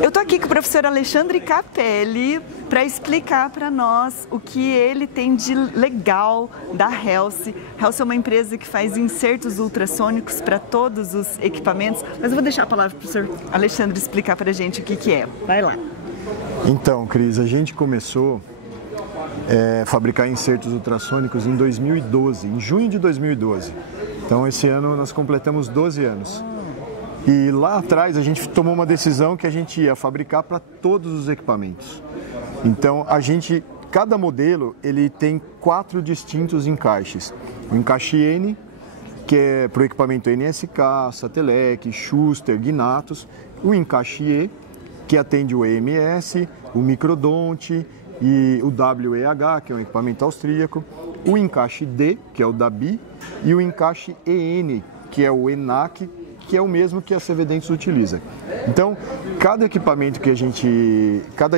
Eu tô aqui com o professor Alexandre Capelli para explicar para nós o que ele tem de legal da Helsi. Helsi é uma empresa que faz insertos ultrassônicos para todos os equipamentos, mas eu vou deixar a palavra para o professor Alexandre explicar para a gente o que é. Vai lá. Então, Cris, a gente começou a fabricar insertos ultrassônicos em 2012, em junho de 2012. Então, esse ano nós completamos 12 anos. E lá atrás a gente tomou uma decisão que a gente ia fabricar para todos os equipamentos. Então, cada modelo, ele tem 4 distintos encaixes. O encaixe N, que é para o equipamento NSK, Satelec, Schuster, Gnatus. O encaixe E, que atende o EMS, o Microdonte e o WEH, que é um equipamento austríaco. O encaixe D, que é o da BI, e o encaixe EN, que é o ENAC, que é o mesmo que a CV Dentes utiliza. Então, cada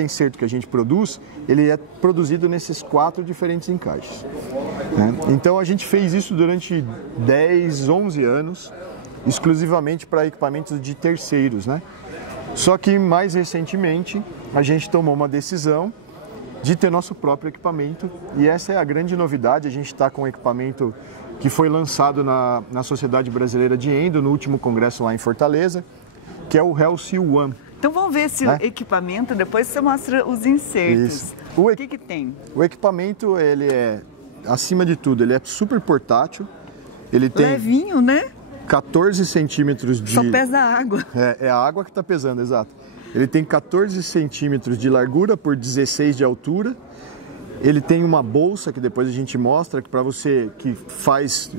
inserto que a gente produz, ele é produzido nesses 4 diferentes encaixes, né? Então, a gente fez isso durante 10, 11 anos, exclusivamente para equipamentos de terceiros, né? Só que, mais recentemente, a gente tomou uma decisão de ter nosso próprio equipamento, e essa é a grande novidade. A gente está com um equipamento que foi lançado na Sociedade Brasileira de Endo, no último congresso lá em Fortaleza, que é o Helsi One. Então vamos ver esse equipamento, depois você mostra os insertos. Isso. O que tem? O equipamento, ele é, acima de tudo, ele é super portátil. Ele tem levinho, né? 14 centímetros de... Só pesa água. É a água que está pesando, exato. Ele tem 14 centímetros de largura por 16 de altura. Ele tem uma bolsa que depois a gente mostra, que para você que faz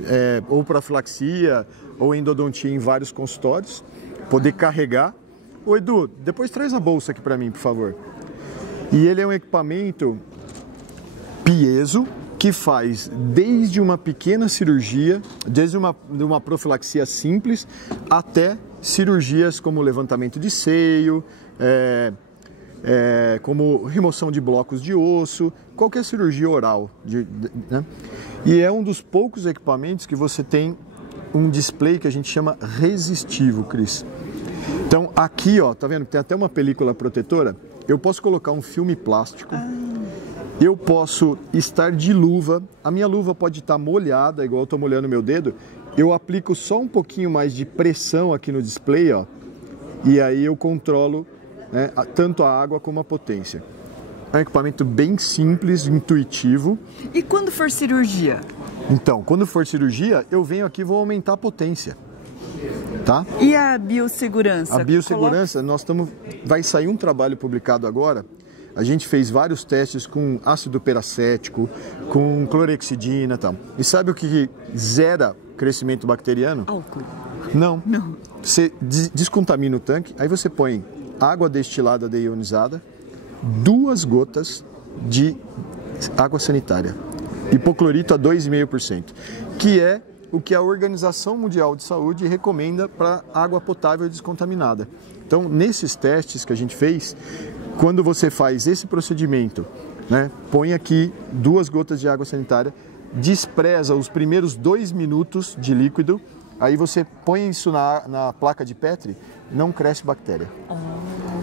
ou profilaxia ou endodontia em vários consultórios, poder carregar. Ô Edu, depois traz a bolsa aqui para mim, por favor. E ele é um equipamento piezo que faz desde uma pequena cirurgia, desde uma profilaxia simples, até cirurgias como levantamento de seio, como remoção de blocos de osso, qualquer cirurgia oral, né? E é um dos poucos equipamentos que você tem um display que a gente chama resistivo, Cris. Então aqui, ó, tá vendo que tem até uma película protetora? Eu posso colocar um filme plástico, eu posso estar de luva, a minha luva pode estar molhada, igual eu estou molhando meu dedo, eu aplico só um pouquinho mais de pressão aqui no display, ó, e aí eu controlo, né, tanto a água como a potência. É um equipamento bem simples, intuitivo. E quando for cirurgia? Então, quando for cirurgia, eu venho aqui e vou aumentar a potência, tá? E a biossegurança? A biossegurança, vai sair um trabalho publicado agora. A gente fez vários testes com ácido peracético, com clorexidina e tal. E sabe o que zera crescimento bacteriano? Álcool. Não. Você descontamina o tanque, aí você põe água destilada deionizada, 2 gotas de água sanitária, hipoclorito a 2,5%, que é o que a Organização Mundial de Saúde recomenda para água potável descontaminada. Então, nesses testes que a gente fez, quando você faz esse procedimento, né, põe aqui 2 gotas de água sanitária, despreza os primeiros 2 minutos de líquido, aí você põe isso na placa de Petri, não cresce bactéria.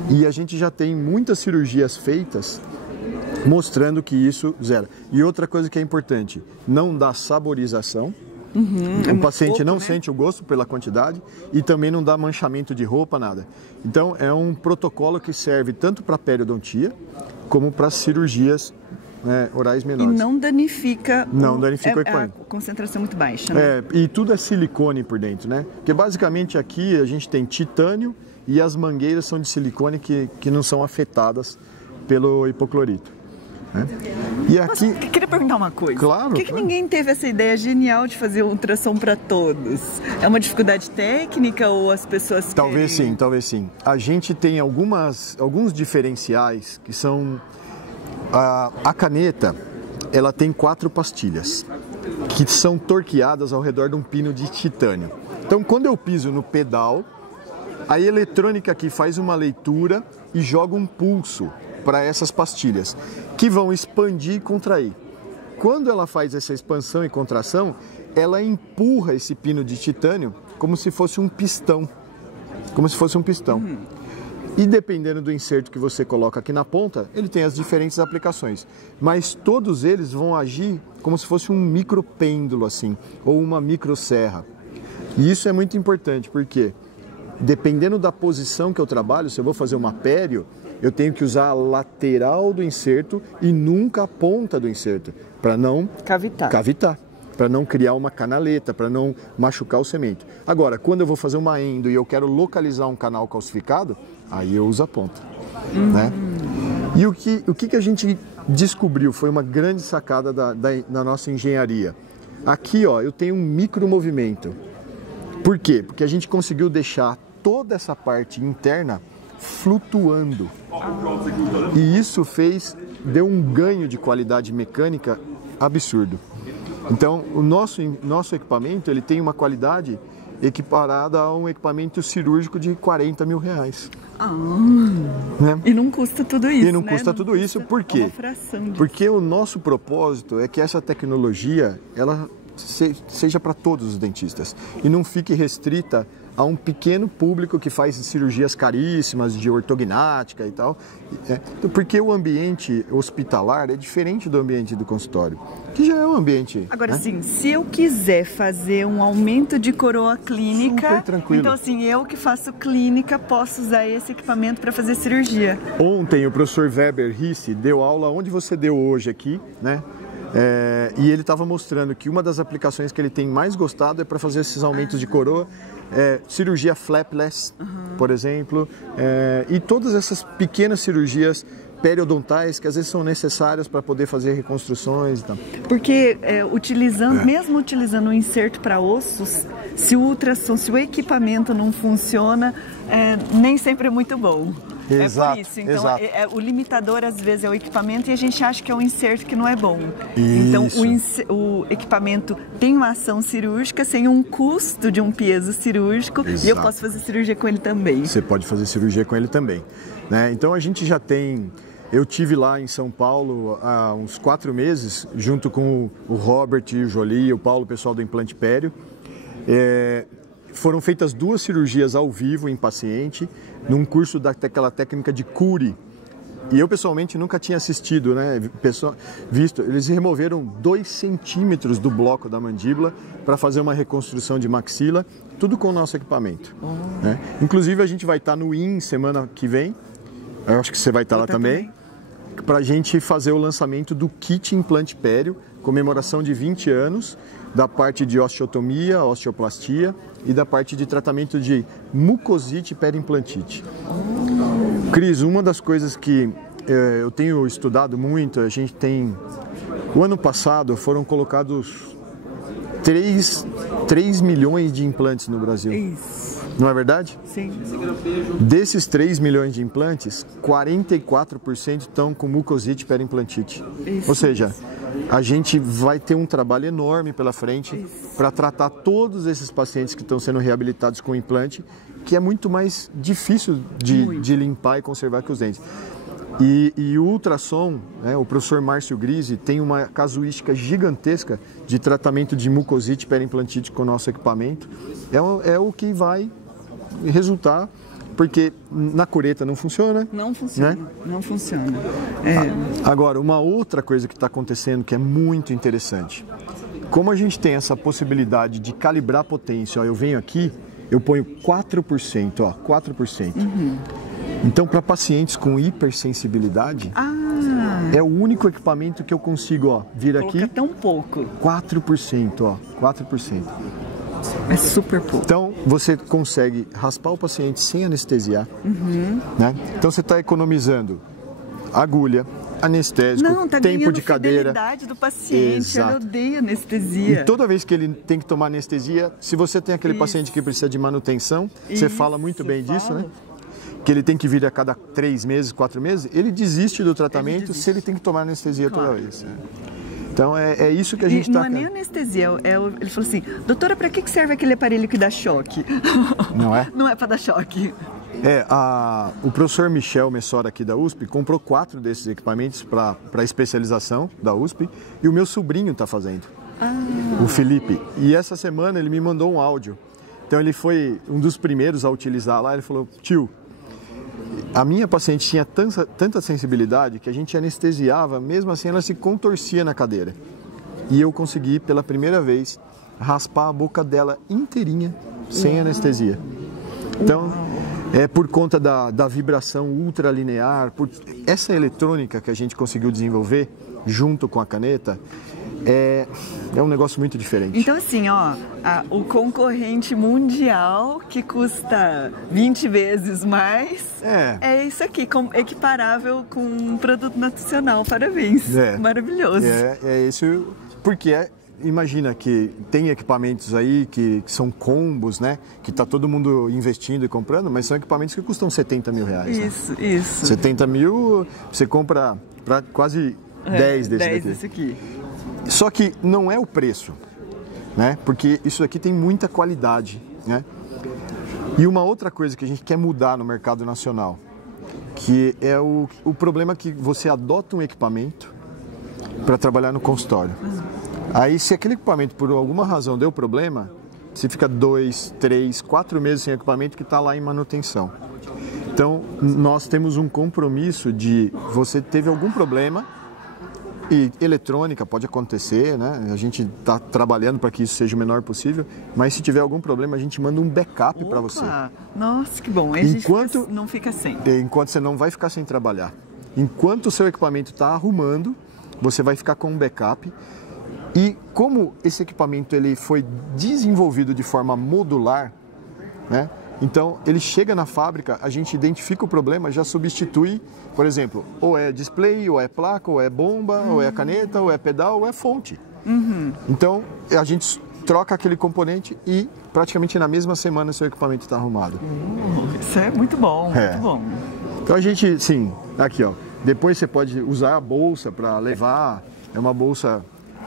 E a gente já tem muitas cirurgias feitas mostrando que isso zera. E outra coisa que é importante, não dá saborização. O paciente não sente o gosto pela quantidade e também não dá manchamento de roupa, nada. Então é um protocolo que serve tanto para periodontia como para cirurgias, né, orais menores. E não danifica o equipamento. A concentração é muito baixa, né? E tudo é silicone por dentro, né? Porque basicamente aqui a gente tem titânio e as mangueiras são de silicone que não são afetadas pelo hipoclorito, né? E aqui... Mas, queria perguntar uma coisa. Claro. Por que ninguém teve essa ideia genial de fazer ultrassom para todos? É uma dificuldade técnica ou as pessoas Talvez sim. A gente tem alguns diferenciais que são... A caneta, ela tem 4 pastilhas que são torqueadas ao redor de um pino de titânio. Então, quando eu piso no pedal, a eletrônica aqui faz uma leitura e joga um pulso para essas pastilhas, que vão expandir e contrair. Quando ela faz essa expansão e contração, ela empurra esse pino de titânio como se fosse um pistão. E dependendo do inserto que você coloca aqui na ponta, ele tem as diferentes aplicações. Mas todos eles vão agir como se fosse um micropêndulo assim, ou uma microserra. E isso é muito importante, porque dependendo da posição que eu trabalho, se eu vou fazer uma pério, eu tenho que usar a lateral do inserto e nunca a ponta do inserto, para não cavitar, para não criar uma canaleta, para não machucar o cemento. Agora, quando eu vou fazer uma endo e eu quero localizar um canal calcificado, aí eu uso a ponta. Né? E o que a gente descobriu, foi uma grande sacada da nossa engenharia. Aqui, ó, eu tenho um micromovimento. Por quê? Porque a gente conseguiu deixar toda essa parte interna flutuando. E isso deu um ganho de qualidade mecânica absurdo. Então, o nosso equipamento, ele tem uma qualidade equiparada a um equipamento cirúrgico de R$40.000. Né? E não custa tudo isso, E não custa tudo isso, por quê? Uma fração disso. Porque o nosso propósito é que essa tecnologia, ela seja para todos os dentistas e não fique restrita a um pequeno público que faz cirurgias caríssimas de ortognática e tal, porque o ambiente hospitalar é diferente do ambiente do consultório, que já é um ambiente... Agora, sim, se eu quiser fazer um aumento de coroa clínica, super tranquilo. Então assim, eu que faço clínica posso usar esse equipamento para fazer cirurgia. Ontem o professor Weber Risse deu aula onde você deu hoje aqui, né? E ele estava mostrando que uma das aplicações que ele tem mais gostado é para fazer esses aumentos de coroa, cirurgia flapless, por exemplo, e todas essas pequenas cirurgias periodontais que às vezes são necessárias para poder fazer reconstruções e tal. Porque mesmo utilizando um inserto para ossos, se o equipamento não funciona, nem sempre é muito bom. Exato, por isso. Então, o limitador às vezes é o equipamento e a gente acha que é um inserto que não é bom. Isso. Então, o equipamento tem uma ação cirúrgica sem um custo de um peso cirúrgico. Exato. E eu posso fazer cirurgia com ele também. Você pode fazer cirurgia com ele também. Né? Então, a gente já tem... Eu tive lá em São Paulo há uns 4 meses, junto com o Robert e o Jolie, o Paulo, o pessoal do Implante Pério. Foram feitas 2 cirurgias ao vivo em paciente, num curso daquela técnica de Cury. E eu, pessoalmente, nunca tinha assistido, né? Visto. Eles removeram 2 centímetros do bloco da mandíbula para fazer uma reconstrução de maxila, tudo com o nosso equipamento. Né? Inclusive, a gente vai estar no IN semana que vem, eu acho que você vai estar lá também, para a gente fazer o lançamento do kit Implante Pério, comemoração de 20 anos, da parte de osteotomia, osteoplastia e da parte de tratamento de mucosite e periimplantite. Cris, uma das coisas que eu tenho estudado muito, a gente tem... O ano passado foram colocados 3 milhões de implantes no Brasil. Isso. Não é verdade? Sim. Desses 3 milhões de implantes, 44% estão com mucosite e periimplantite. Ou seja, a gente vai ter um trabalho enorme pela frente para tratar todos esses pacientes que estão sendo reabilitados com implante, que é muito mais difícil de limpar e conservar que os dentes. E o ultrassom, né, o professor Márcio Grise tem uma casuística gigantesca de tratamento de mucosite e periimplantite com o nosso equipamento. É o que vai resultar, porque na cureta não funciona. Não funciona, né? Não funciona. Agora, uma outra coisa que está acontecendo que é muito interessante. Como a gente tem essa possibilidade de calibrar a potência, ó, eu venho aqui, eu ponho 4%, ó, 4%. Então, para pacientes com hipersensibilidade, é o único equipamento que eu consigo, ó, vir aqui... Coloca tão pouco. 4%, ó, 4%. É super pouco. Então, você consegue raspar o paciente sem anestesiar, né? Então, você está economizando agulha, anestésico, tempo de cadeira. Fidelidade do paciente, ele odeia anestesia. E toda vez que ele tem que tomar anestesia, se você tem aquele paciente que precisa de manutenção, você fala muito bem disso, né? Que ele tem que vir a cada 3 meses, 4 meses, ele desiste do tratamento se ele tem que tomar anestesia toda vez. Né? Então, é isso que a gente está... Não é nem anestesia, ele falou assim, doutora, para que serve aquele aparelho que dá choque? Não é? Não é para dar choque. O professor Michel Messora aqui da USP comprou 4 desses equipamentos para especialização da USP e o meu sobrinho está fazendo, o Felipe. E essa semana ele me mandou um áudio. Então ele foi um dos primeiros a utilizar lá, ele falou, tio, A minha paciente tinha tanta sensibilidade que a gente anestesiava, mesmo assim ela se contorcia na cadeira. E eu consegui, pela primeira vez, raspar a boca dela inteirinha, sem anestesia. Então, é por conta da vibração ultralinear, por essa eletrônica que a gente conseguiu desenvolver junto com a caneta, é um negócio muito diferente. Então, assim, ó, o concorrente mundial que custa 20 vezes mais é isso aqui, equiparável com um produto nacional. Parabéns, maravilhoso. É isso, porque imagina que tem equipamentos aí que são combos, né? Que tá todo mundo investindo e comprando, mas são equipamentos que custam 70 mil reais. Isso, né? isso. 70 mil, você compra para quase 10 desse aqui. Só que não é o preço, né? Porque isso aqui tem muita qualidade, né? E uma outra coisa que a gente quer mudar no mercado nacional, que é o problema que você adota um equipamento para trabalhar no consultório. Aí, se aquele equipamento, por alguma razão, deu problema, você fica 2, 3, 4 meses sem equipamento que está lá em manutenção. Então, nós temos um compromisso de você teve algum problema, e eletrônica pode acontecer, né? A gente está trabalhando para que isso seja o menor possível, mas se tiver algum problema, a gente manda um backup para você. Nossa, que bom. Enquanto não fica sem. Enquanto você não vai ficar sem trabalhar. Enquanto o seu equipamento está arrumando, você vai ficar com um backup. E como esse equipamento ele foi desenvolvido de forma modular, né? Então ele chega na fábrica, a gente identifica o problema, já substitui, por exemplo, ou é display, ou é placa, ou é bomba, ou é caneta, ou é pedal, ou é fonte. Então a gente troca aquele componente e praticamente na mesma semana seu equipamento está arrumado. Isso é muito bom, muito bom. Então a gente, sim, aqui ó, depois você pode usar a bolsa para levar, é uma bolsa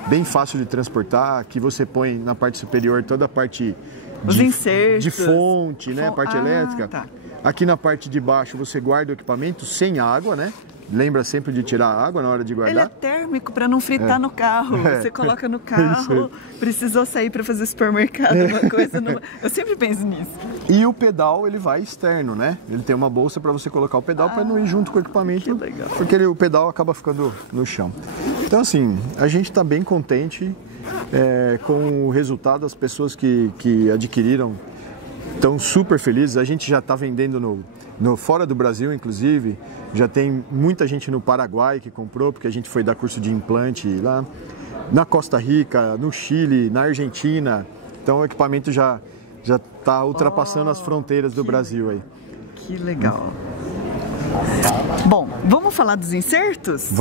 bem fácil de transportar, que você põe na parte superior toda a parte de fonte, né? Parte elétrica. Tá. Aqui na parte de baixo você guarda o equipamento sem água, né? Lembra sempre de tirar a água na hora de guardar. Ele é térmico para não fritar no carro. Você coloca no carro, precisou sair para fazer supermercado, uma coisa. Eu sempre penso nisso. E o pedal ele vai externo, né? Ele tem uma bolsa para você colocar o pedal para não ir junto com o equipamento. Que legal. Porque o pedal acaba ficando no chão. Então assim, a gente está bem contente com o resultado. As pessoas que adquiriram estão super felizes. A gente já está vendendo fora do Brasil, inclusive. Já tem muita gente no Paraguai que comprou, porque a gente foi dar curso de implante lá. Na Costa Rica, no Chile, na Argentina. Então o equipamento já está ultrapassando as fronteiras do Brasil aí. Que legal. Bom, vamos falar dos insertos?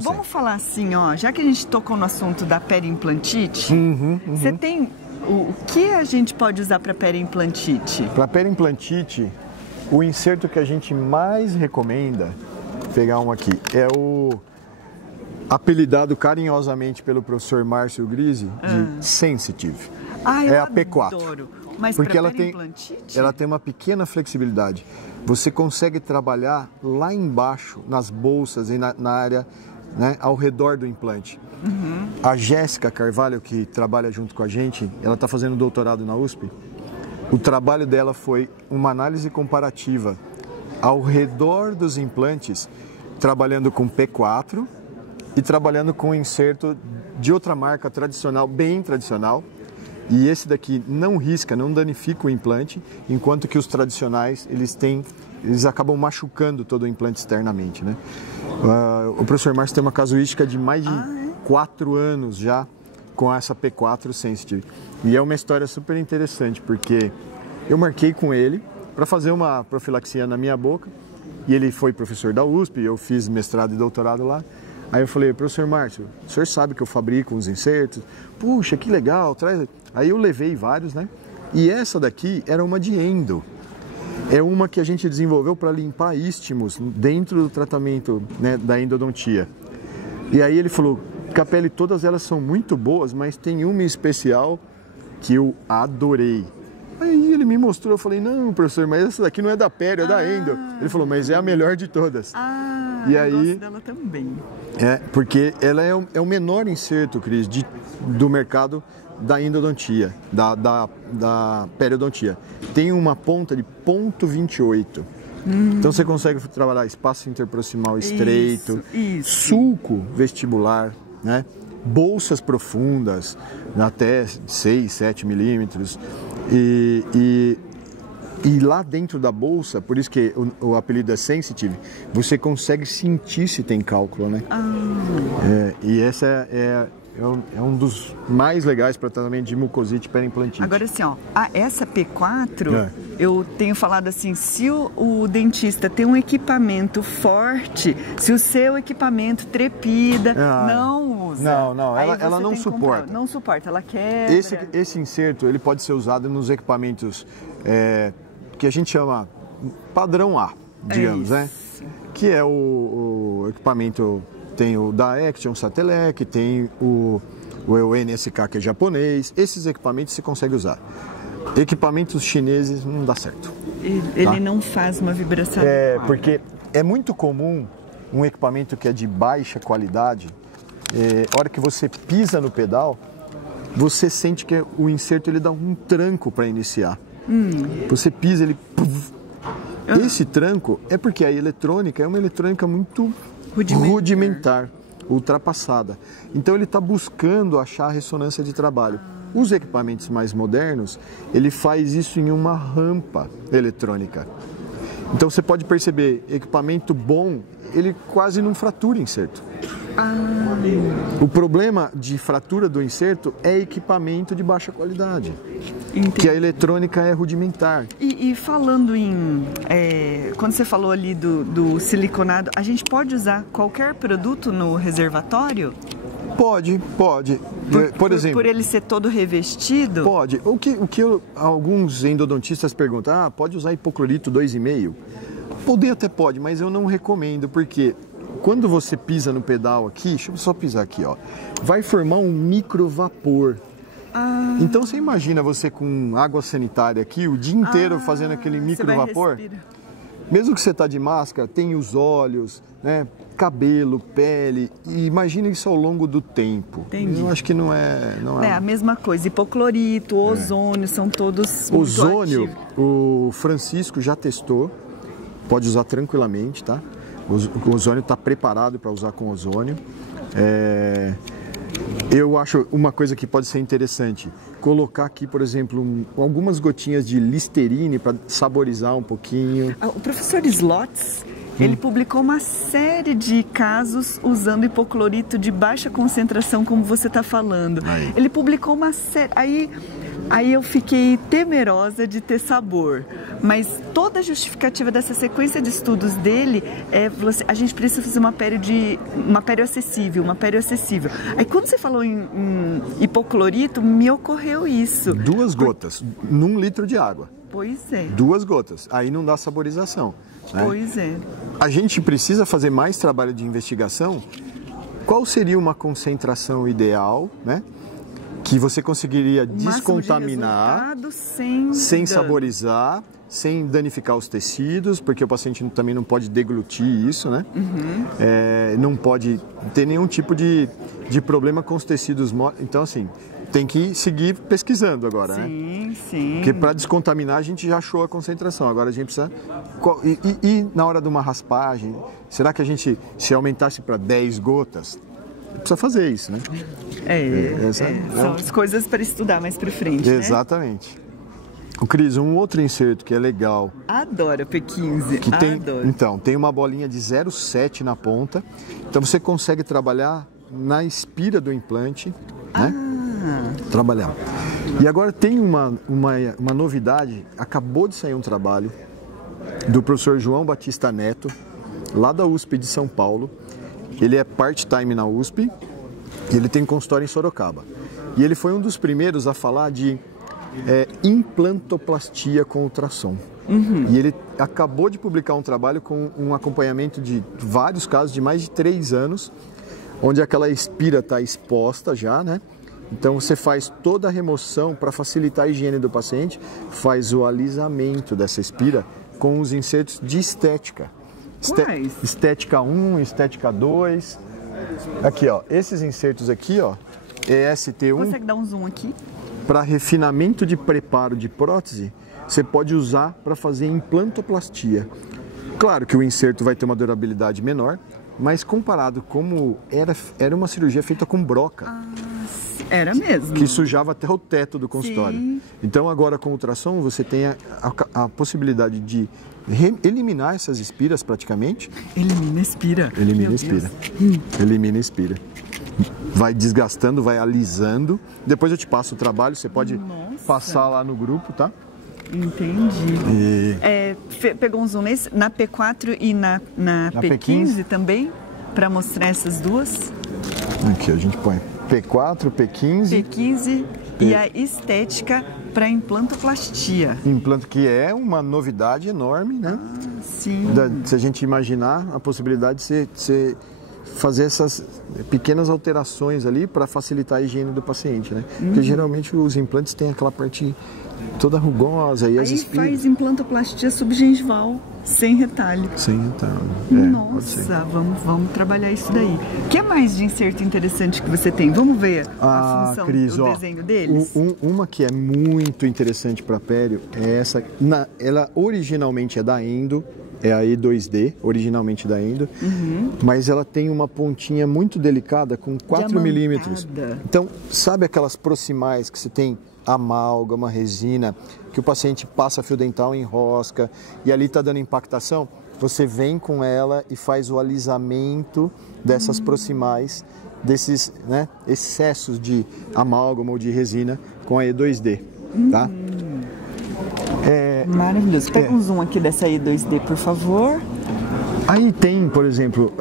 Vamos falar assim, ó, já que a gente tocou no assunto da periimplantite, você tem o que a gente pode usar para periimplantite? Para periimplantite, o inserto que a gente mais recomenda, vou pegar um aqui, é o apelidado carinhosamente pelo professor Márcio Grise de Sensitive. É a P4. Adoro. Mas porque ela tem uma pequena flexibilidade. Você consegue trabalhar lá embaixo, nas bolsas e na área, né, ao redor do implante. A Jéssica Carvalho, que trabalha junto com a gente, ela está fazendo doutorado na USP. O trabalho dela foi uma análise comparativa ao redor dos implantes, trabalhando com P4 e trabalhando com inserto de outra marca tradicional, bem tradicional. E esse daqui não risca, não danifica o implante, enquanto que os tradicionais, eles acabam machucando todo o implante externamente, né? O professor Márcio tem uma casuística de mais de 4 anos já com essa P4 Sensitive. E é uma história super interessante, porque eu marquei com ele para fazer uma profilaxia na minha boca, e ele foi professor da USP, eu fiz mestrado e doutorado lá. Aí eu falei, professor Márcio, o senhor sabe que eu fabrico uns insertos? Puxa, que legal, traz. Aí eu levei vários, né? E essa daqui era uma de endo. É uma que a gente desenvolveu para limpar istmos dentro do tratamento, né, da endodontia. E aí ele falou, Capelli, todas elas são muito boas, mas tem uma em especial que eu adorei. Aí ele me mostrou, eu falei, não, professor, mas essa daqui não é da pério, é da endo. Ele falou, mas é a melhor de todas. E aí, eu gosto dela também. Porque ela é o menor inserto, Cris, do mercado da endodontia, da periodontia. Tem uma ponta de 0,28. Então você consegue trabalhar espaço interproximal estreito, sulco vestibular, né? Bolsas profundas, até 6, 7 milímetros. E lá dentro da bolsa, por isso que o apelido é sensitive, você consegue sentir se tem cálculo, né? E essa é um dos mais legais para tratamento de mucosite periimplantite. Agora assim, ó, essa P4, eu tenho falado assim, se o dentista tem um equipamento forte, se o seu equipamento trepida, não usa. Não, ela não suporta. Não suporta, ela quebra. Esse inserto, ele pode ser usado nos equipamentos que a gente chama padrão A, digamos, né? Que é o equipamento. Tem o da Action Satellec, tem o NSK, que é japonês. Esses equipamentos você consegue usar. Equipamentos chineses não dá certo. Ele não faz uma vibração. Porque é muito comum um equipamento que é de baixa qualidade, a hora que você pisa no pedal, você sente que o inserto ele dá um tranco para iniciar. Você pisa, ele... Esse tranco é porque a eletrônica é uma eletrônica muito rudimentar, ultrapassada. Então ele está buscando achar a ressonância de trabalho. Os equipamentos mais modernos, ele faz isso em uma rampa eletrônica. Então você pode perceber, equipamento bom, ele quase não fratura inserto. O problema de fratura do inserto é equipamento de baixa qualidade. Entendi. Que a eletrônica é rudimentar. E falando em... quando você falou ali do siliconado, a gente pode usar qualquer produto no reservatório? Pode. Por exemplo... Por ele ser todo revestido? Pode. O que alguns endodontistas perguntam, pode usar hipoclorito 2,5? Poder até pode, mas eu não recomendo, porque... Quando você pisa no pedal aqui, deixa eu só pisar aqui, ó, vai formar um microvapor. Então você imagina você com água sanitária aqui o dia inteiro fazendo aquele microvapor. Mesmo que você está de máscara, tem os olhos, né, cabelo, pele, e imagina isso ao longo do tempo. Entendi. Eu acho que não é... a mesma coisa, hipoclorito, ozônio, são todos ozônio, o Francisco já testou, pode usar tranquilamente, tá? O ozônio está preparado para usar com ozônio. Eu acho uma coisa que pode ser interessante, colocar aqui, por exemplo, algumas gotinhas de Listerine para saborizar um pouquinho. O professor Slotz, ele publicou uma série de casos usando hipoclorito de baixa concentração, como você está falando. Ele publicou uma série... Aí eu fiquei temerosa de ter sabor, mas toda a justificativa dessa sequência de estudos dele a gente precisa fazer uma pério acessível. Aí quando você falou em hipoclorito, me ocorreu isso. 2 gotas num litro de água. Pois é. 2 gotas, aí não dá saborização. Né? Pois é. A gente precisa fazer mais trabalho de investigação. Qual seria uma concentração ideal, né? Que você conseguiria descontaminar sem saborizar, sem danificar os tecidos, porque o paciente também não pode deglutir isso, né? Não pode ter nenhum tipo de problema com os tecidos. Então, assim, tem que seguir pesquisando agora, né? Sim. Porque para descontaminar a gente já achou a concentração, agora a gente precisa... E na hora de uma raspagem, será que a gente, se aumentasse para 10 gotas... Precisa fazer isso, né? São as coisas para estudar mais para frente, exatamente. O Cris, um outro inserto que é legal. Adoro a P15. Adoro. Então, tem uma bolinha de 0,7 na ponta. Então você consegue trabalhar na espira do implante, né? Trabalhar. E agora tem uma novidade. Acabou de sair um trabalho do professor João Batista Neto, lá da USP de São Paulo. Ele é part-time na USP e ele tem consultório em Sorocaba. E ele foi um dos primeiros a falar de implantoplastia com ultrassom. E ele acabou de publicar um trabalho com um acompanhamento de vários casos de mais de 3 anos, onde aquela espira está exposta já, né? Então você faz toda a remoção para facilitar a higiene do paciente, faz o alisamento dessa espira com os insertos de estética. Estética 1, estética 2. Aqui, ó, esses insertos aqui, ó, EST1. Consegue dar um zoom aqui? Para refinamento de preparo de prótese, você pode usar para fazer implantoplastia. Claro que o inserto vai ter uma durabilidade menor, mas comparado como era uma cirurgia feita com broca. Era mesmo. Que sujava até o teto do consultório. Sim. Então agora com o ultrassom você tem a possibilidade de eliminar essas espiras praticamente. Elimina, expira. Elimina, expira. Elimina, expira. Vai desgastando, vai alisando. Depois eu te passo o trabalho, você pode passar lá no grupo, tá? Entendi. Pegou um zoom nesse, na P4 e na P15 também, para mostrar essas duas? Aqui a gente põe P4, P15. P15 e a estética para implantoplastia. Implante que é uma novidade enorme, né? Sim. Se a gente imaginar a possibilidade de você fazer essas pequenas alterações ali para facilitar a higiene do paciente, né? Porque geralmente os implantes têm aquela parte toda rugosa e as espiras. Faz implantoplastia subgengival sem retalho. Sem retalho. Nossa, vamos trabalhar isso daí. O que é mais de inserto interessante que você tem? Vamos ver a função Cris, do desenho deles? Uma que é muito interessante para pério é essa. Ela originalmente é da Endo, é a E2D, originalmente da Endo, mas ela tem uma pontinha muito delicada com 4 milímetros. Então, sabe aquelas proximais que você tem amálgama, resina, que o paciente passa fio dental, enrosca e ali está dando impactação? Você vem com ela e faz o alisamento dessas proximais, desses excessos de amálgama ou de resina com a E2D, tá? Maravilhoso. Pega um zoom aqui dessa E2D, por favor. Aí tem, por exemplo,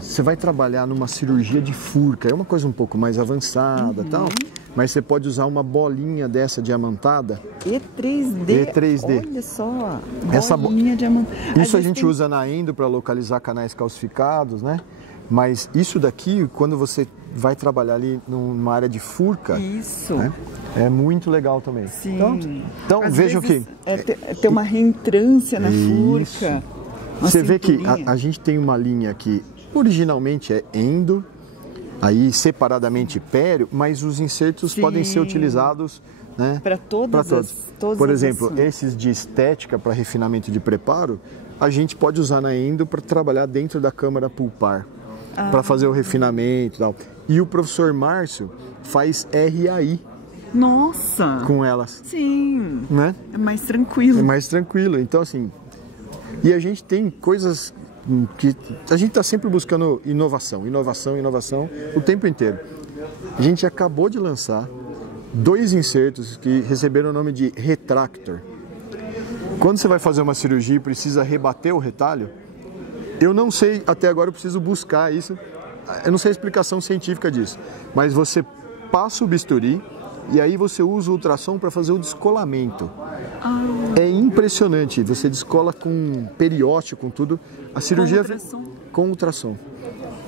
você vai trabalhar numa cirurgia de furca, é uma coisa um pouco mais avançada e tal, mas você pode usar uma bolinha dessa diamantada. E3D. E3D. Olha só, Essa bolinha diamantada. Isso a gente usa na Endo para localizar canais calcificados, né? Mas isso daqui, quando você vai trabalhar ali numa área de furca, né? É muito legal também. Sim. Então veja o que ter uma reentrância na furca. Você vê que a gente tem uma linha que originalmente é endo, aí separadamente pério, mas os insertos podem ser utilizados, né, para todos. Por exemplo, esses de estética para refinamento de preparo, a gente pode usar na endo para trabalhar dentro da câmara pulpar, para fazer o refinamento e tal. E o professor Márcio faz RAI. Nossa! Com elas. Sim. Né? É mais tranquilo. É mais tranquilo. Então, assim, e a gente tem coisas que a gente está sempre buscando inovação o tempo inteiro. A gente acabou de lançar 2 insertos que receberam o nome de retractor. Quando você vai fazer uma cirurgia e precisa rebater o retalho, eu não sei, até agora eu preciso buscar isso, eu não sei a explicação científica disso, mas você passa o bisturi e aí você usa o ultrassom para fazer o descolamento. É impressionante, você descola com periósteo, com tudo. A cirurgia com ultrassom.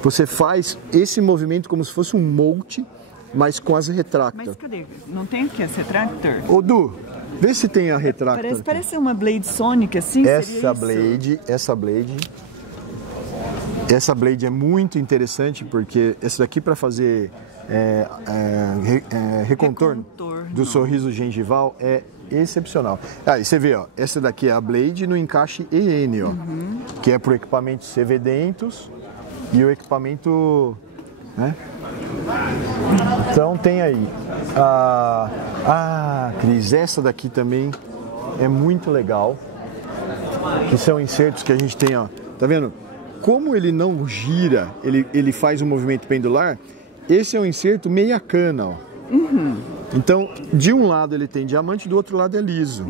Você faz esse movimento como se fosse um molde, mas com as retractor. Mas cadê? Não tem aqui essa retractor? Ô Du, vê se tem a retractor. Parece uma Blade Sonic assim. Essa Blade é muito interessante porque essa daqui para fazer recontorno do sorriso gengival é excepcional. Aí você vê, ó, essa daqui é a Blade no encaixe EN, ó, que é para o equipamento CV Dentus e o equipamento, né? Então tem aí Cris, essa daqui também é muito legal, que são insertos que a gente tem, ó, tá vendo? Como ele não gira, ele faz um movimento pendular. Esse é um inserto meia cana, ó. Então, de um lado ele tem diamante, do outro lado é liso.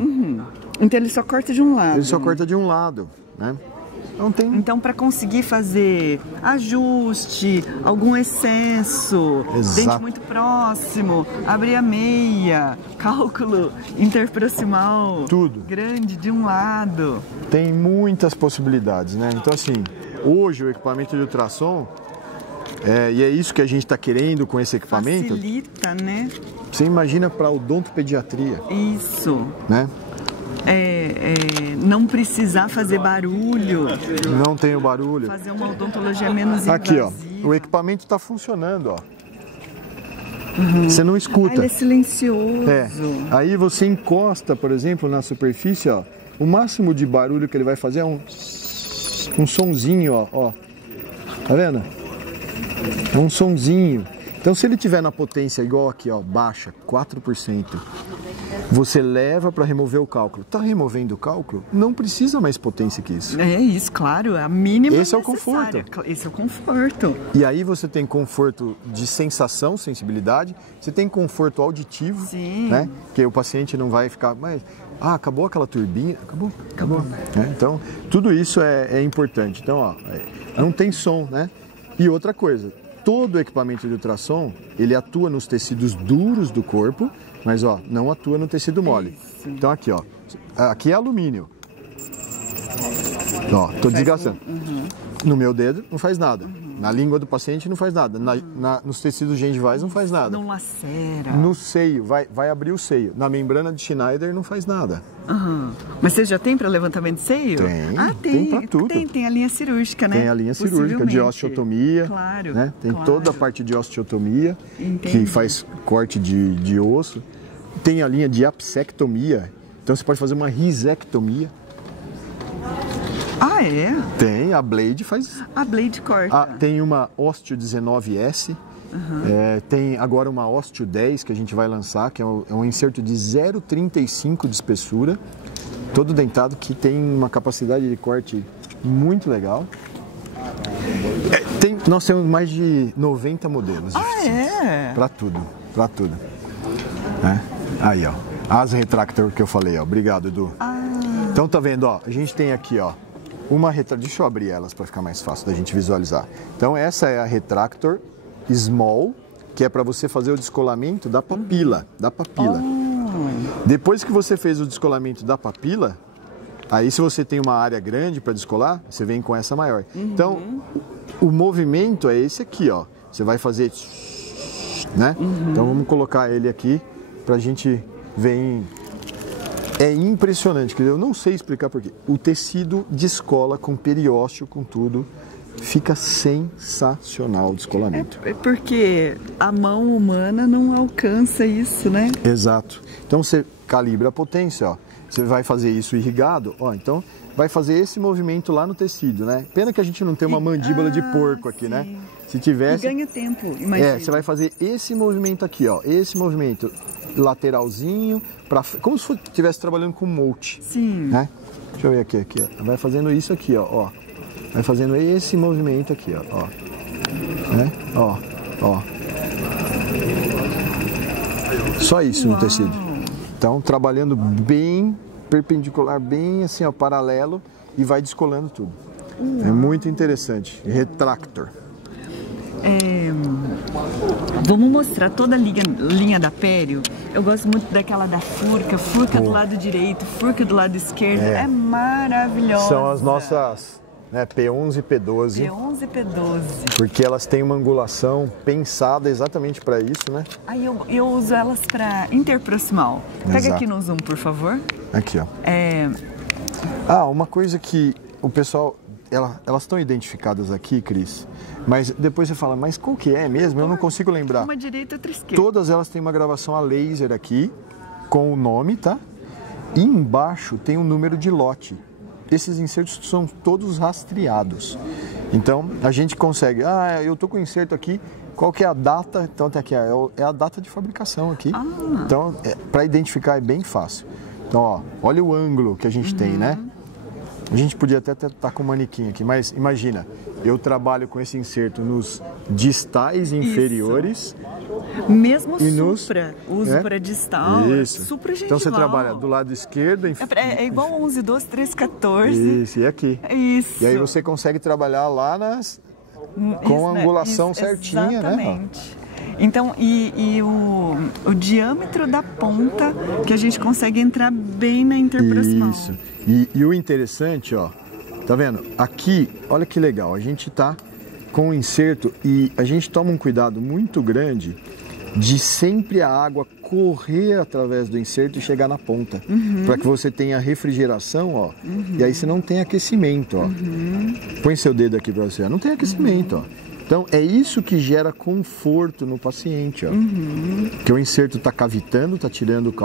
Então ele só corta de um lado. Ele só corta de um lado, né? Então, para conseguir fazer ajuste, algum excesso, dente muito próximo, abrir a meia, cálculo interproximal, tudo grande de um lado. Tem muitas possibilidades, né? Então, assim, hoje o equipamento de ultrassom, e é isso que a gente está querendo com esse equipamento. Facilita, né? Você imagina para odontopediatria. Isso. Né? Não precisar fazer barulho. Não tem o barulho. Fazer uma odontologia menos invasiva. Aqui, ó, o equipamento está funcionando, ó. Você não escuta. Ele é silencioso. Aí você encosta, por exemplo, na superfície, ó. O máximo de barulho que ele vai fazer é um... um sonzinho, ó. Tá vendo? É um sonzinho. Então, se ele tiver na potência igual aqui, ó, baixa, 4%, você leva para remover o cálculo. Tá removendo o cálculo? Não precisa mais potência que isso. É isso, claro, a mínima Esse é o necessária. conforto. Esse é o conforto. E aí você tem conforto de sensação, sensibilidade, você tem conforto auditivo, Sim. né? Que o paciente não vai ficar, mas acabou aquela turbina, acabou. Então, tudo isso é importante. Então, ó, não tem som, né? E outra coisa, todo equipamento de ultrassom, ele atua nos tecidos duros do corpo, mas ó, não atua no tecido mole. Isso. Então aqui, ó, aqui é alumínio. Ó, tô desgastando. No meu dedo não faz nada. Na língua do paciente não faz nada. Nos tecidos gengivais não faz nada. Não lacera. No seio, vai abrir o seio. Na membrana de Schneider não faz nada. Mas você já tem para levantamento de seio? Tem, Ah, tem pra tudo. Tem a linha cirúrgica, né? Tem a linha cirúrgica de osteotomia. Claro. Né? Tem claro. toda a parte de osteotomia, Entendi. que faz corte de osso. Tem a linha de apsectomia. Então você pode fazer uma risectomia. Ah, é? Tem, a Blade faz. A Blade corta. Tem uma Osteo 19S. Tem agora uma Osteo 10 que a gente vai lançar, que é um inserto de 0,35 de espessura, todo dentado, que tem uma capacidade de corte muito legal. Nós temos mais de 90 modelos. Ah, é? Para tudo. Aí, ó. As retractor que eu falei, ó. Obrigado, Edu. Então tá vendo, ó. A gente tem aqui, ó, uma retractor. Deixa eu abrir elas para ficar mais fácil da gente visualizar. Então essa é a retractor small, que é para você fazer o descolamento da papila, Depois que você fez o descolamento da papila, aí se você tem uma área grande para descolar, você vem com essa maior. Então, o movimento é esse aqui, ó. Você vai fazer, né? Então vamos colocar ele aqui pra gente ver. É impressionante, eu não sei explicar porquê. O tecido descola com periósteo, com tudo. Fica sensacional o descolamento. É porque a mão humana não alcança isso, né? Exato. Então você calibra a potência, ó. Você vai fazer isso irrigado, ó. Então vai fazer esse movimento lá no tecido, né? Pena que a gente não tem uma mandíbula de porco aqui, sim. né? Se tivesse. E ganha tempo, imagina. Você vai fazer esse movimento aqui, ó. Esse movimento lateralzinho, como se estivesse trabalhando com mulch. Sim. Né? Deixa eu ver aqui. Vai fazendo isso aqui, ó. Vai fazendo esse movimento aqui, ó. Né? Ó. Só isso no tecido. Então, trabalhando bem perpendicular, bem assim, ó, paralelo, e vai descolando tudo. É muito interessante. Retractor. Vamos mostrar toda a linha da Pério. Eu gosto muito daquela da Furca do lado direito, Furca do lado esquerdo. É maravilhosa. São as nossas, né, P11 e P12. P11 e P12. Porque elas têm uma angulação pensada exatamente para isso, né? Aí eu uso elas para interproximal. Pega aqui no zoom, por favor. Aqui, ó. Uma coisa que o pessoal... Elas estão identificadas aqui, Cris, mas depois você fala, mas qual que é mesmo? Eu não consigo lembrar. Uma direita e outra esquerda. Todas elas têm uma gravação a laser aqui, com o nome, tá? E embaixo tem um número de lote. Esses insertos são todos rastreados. Então, a gente consegue, eu tô com o inserto aqui, qual que é a data? Então, tem aqui, é a data de fabricação aqui. Então, para identificar é bem fácil. Então, ó, olha o ângulo que a gente tem, né? A gente podia até estar com o manequim aqui, mas imagina, eu trabalho com esse inserto nos distais inferiores. Mesmo supra, uso para distal, supra gengival. Então você trabalha do lado esquerdo. É igual 11, 12, 13, 14. Isso, e aqui. Isso. E aí você consegue trabalhar lá com a angulação certinha, exatamente. Né? Então, o diâmetro da ponta que a gente consegue entrar bem na interproximal. Isso. E o interessante, ó, tá vendo? Aqui, olha que legal, a gente tá com o inserto e a gente toma um cuidado muito grande de sempre a água correr através do inserto e chegar na ponta, para que você tenha refrigeração, ó, e aí você não tem aquecimento, ó. Põe seu dedo aqui para você, não tem aquecimento, ó. Então, é isso que gera conforto no paciente, ó. Que o inserto tá cavitando, tá tirando o